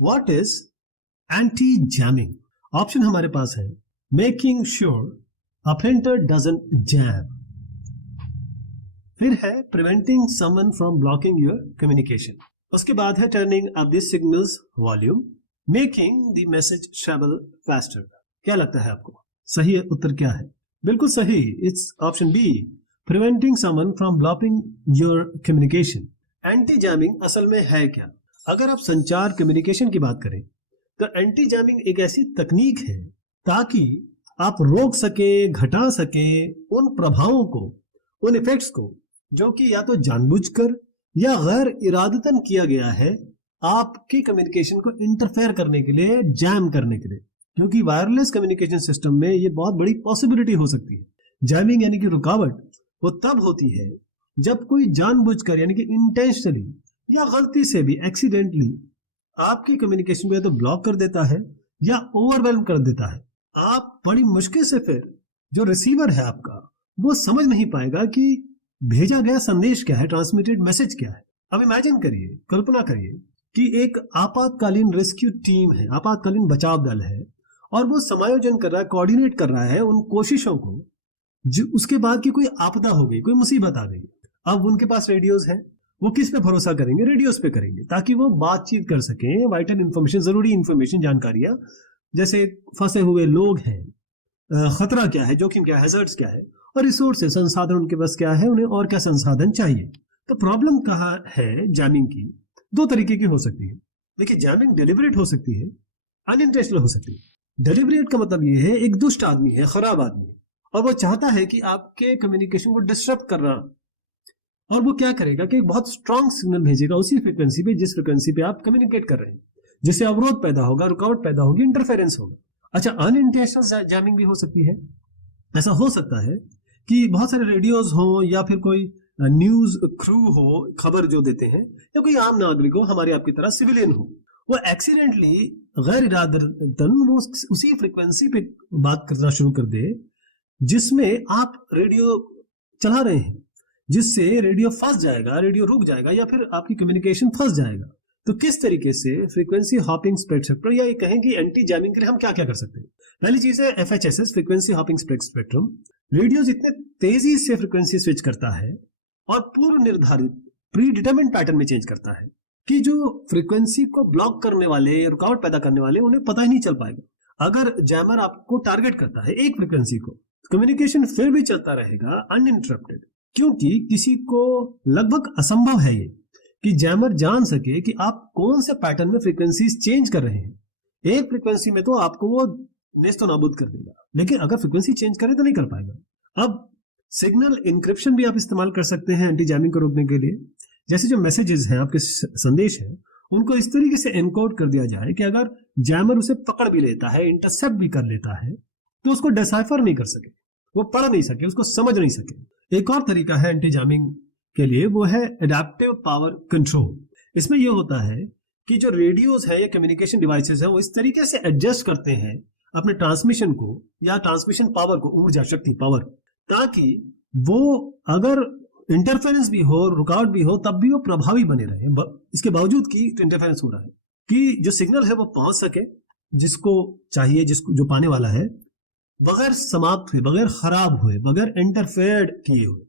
What is anti jamming? Option हमारे पास है making sure a printer doesn't jam, फिर है preventing someone from blocking your communication, उसके बाद है turning up the signals volume, making the message travel faster. क्या लगता है आपको सही उत्तर क्या है? बिल्कुल सही, it's option B, preventing someone from blocking your communication. Anti jamming असल में है क्या? अगर आप संचार कम्युनिकेशन की बात करें तो एंटी जैमिंग एक ऐसी तकनीक है ताकि आप रोक सके, घटा सके उन प्रभावों को, उन इफेक्ट्स को जो कि या तो जानबूझकर या गैर इरादतन किया गया है आपकी कम्युनिकेशन को इंटरफेयर करने के लिए, जैम करने के लिए। क्योंकि वायरलेस कम्युनिकेशन सिस्टम में ये बहुत बड़ी पॉसिबिलिटी हो सकती है। जैमिंग यानी कि रुकावट वो तब होती है जब कोई जानबूझकर यानी कि इंटेंशनली या गलती से भी एक्सीडेंटली आपकी कम्युनिकेशन को या तो ब्लॉक कर देता है या ओवरवेल्म कर देता है। आप बड़ी मुश्किल से फिर जो रिसीवर है आपका वो समझ नहीं पाएगा कि भेजा गया संदेश क्या है, ट्रांसमिटेड मैसेज क्या है। अब इमेजिन करिए, कल्पना करिए कि एक आपातकालीन रेस्क्यू टीम है, आपातकालीन बचाव दल है और वो समायोजन कर रहा है, कोऑर्डिनेट कर रहा है उन कोशिशों को जो उसके बाद की कोई आपदा हो गई, कोई मुसीबत आ गई। अब उनके पास रेडियोज हैं, वो किस पे भरोसा करेंगे? रेडियोस पे करेंगे ताकि वो बातचीत कर सकें, वाइटल इंफॉर्मेशन, जरूरी इंफॉर्मेशन, जानकारियां, जैसे फंसे हुए लोग हैं, खतरा क्या है, जोखिम क्या है, हैजर्ड्स क्या है, और रिसोर्सेज, संसाधन उनके पास क्या है, उन्हें और क्या संसाधन चाहिए। तो प्रॉब्लम कहाँ है जैमिंग की? दो तरीके की हो सकती है। देखिए, जैमिंग डेलिबरेट हो सकती है, अनइंटेंशनल हो सकती है। डेलिबरेट का मतलब ये है एक दुष्ट आदमी है, खराब आदमी है और वो चाहता है कि आपके कम्युनिकेशन को डिस्टर्ब करना, और वो क्या करेगा कि एक बहुत स्ट्रॉन्ग सिग्नल भेजेगा उसी फ्रीक्वेंसी पे जिस फ्रीक्वेंसी पे आप कम्युनिकेट कर रहे हैं, जिससे अवरोध पैदा होगा, रुकावट पैदा होगी, इंटरफेरेंस होगा। अच्छा, अनइंटेंशनल जैमिंग भी हो सकती है। ऐसा हो सकता है कि बहुत सारे रेडियोज हो या फिर कोई न्यूज क्रू हो, खबर जो देते हैं, या कोई आम नागरिक हो, हमारे आपकी तरह सिविलियन हो, वो एक्सीडेंटली गैर इरादतन वो उसी फ्रीक्वेंसी पे बात करना शुरू कर दे जिसमें आप रेडियो चला रहे हैं, जिससे रेडियो फंस जाएगा, रेडियो रुक जाएगा या फिर आपकी कम्युनिकेशन फंस जाएगा। तो किस तरीके से फ्रीक्वेंसी हॉपिंग स्पेक्ट्रम, या ये कहें कि एंटी जैमिंग के लिए हम क्या क्या कर सकते हैं? पहली चीज है FHSS, frequency hopping spectrum. Radio जितने तेजी से फ्रीक्वेंसी स्विच करता है और पूर्व निर्धारित प्री डिटरमिन्ड पैटर्न में चेंज करता है कि जो फ्रीक्वेंसी को ब्लॉक करने वाले, रुकावट पैदा करने वाले, उन्हें पता ही नहीं चल पाएगा। अगर जैमर आपको टारगेट करता है एक फ्रीक्वेंसी को, कम्युनिकेशन फिर भी चलता रहेगा अनइंटरप्टेड, क्योंकि किसी को लगभग असंभव है ये कि जैमर जान सके कि आप कौन से पैटर्न में फ्रीक्वेंसीज चेंज कर रहे हैं। एक फ्रीक्वेंसी में तो आपको वो नेस्तो नाबूद कर देगा, लेकिन अगर फ्रीक्वेंसी चेंज करे तो नहीं कर पाएगा। अब सिग्नल इंक्रिप्शन भी आप इस्तेमाल कर सकते हैं एंटी जैमिंग को रोकने के लिए। जैसे जो मैसेजेस हैं, आपके संदेश हैं, उनको इस तरीके से एनकोड कर दिया जाए कि अगर जैमर उसे पकड़ भी लेता है, इंटरसेप्ट भी कर लेता है, तो उसको डिसाइफर नहीं कर सके, वो पढ़ नहीं सके, उसको समझ नहीं सके। एक और तरीका है एंटी जैमिंग के लिए, वो है एडेप्टिव पावर कंट्रोल। इसमें यह होता है कि जो रेडियोज है या कम्युनिकेशन डिवाइसेस है, वो इस तरीके से एडजस्ट करते हैं अपने ट्रांसमिशन को या ट्रांसमिशन पावर को, ऊर्जा, शक्ति, पावर, ताकि वो अगर इंटरफेरेंस भी हो, रुकावट भी हो, तब भी वो प्रभावी बने रहे। इसके बावजूद कि इंटरफेरेंस हो रहा है, कि जो सिग्नल है वो पहुंच सके जिसको चाहिए, जिसको जो पाने वाला है, बगैर समाप्त हुए, बगैर खराब हुए, बगैर इंटरफेयर किए हुए।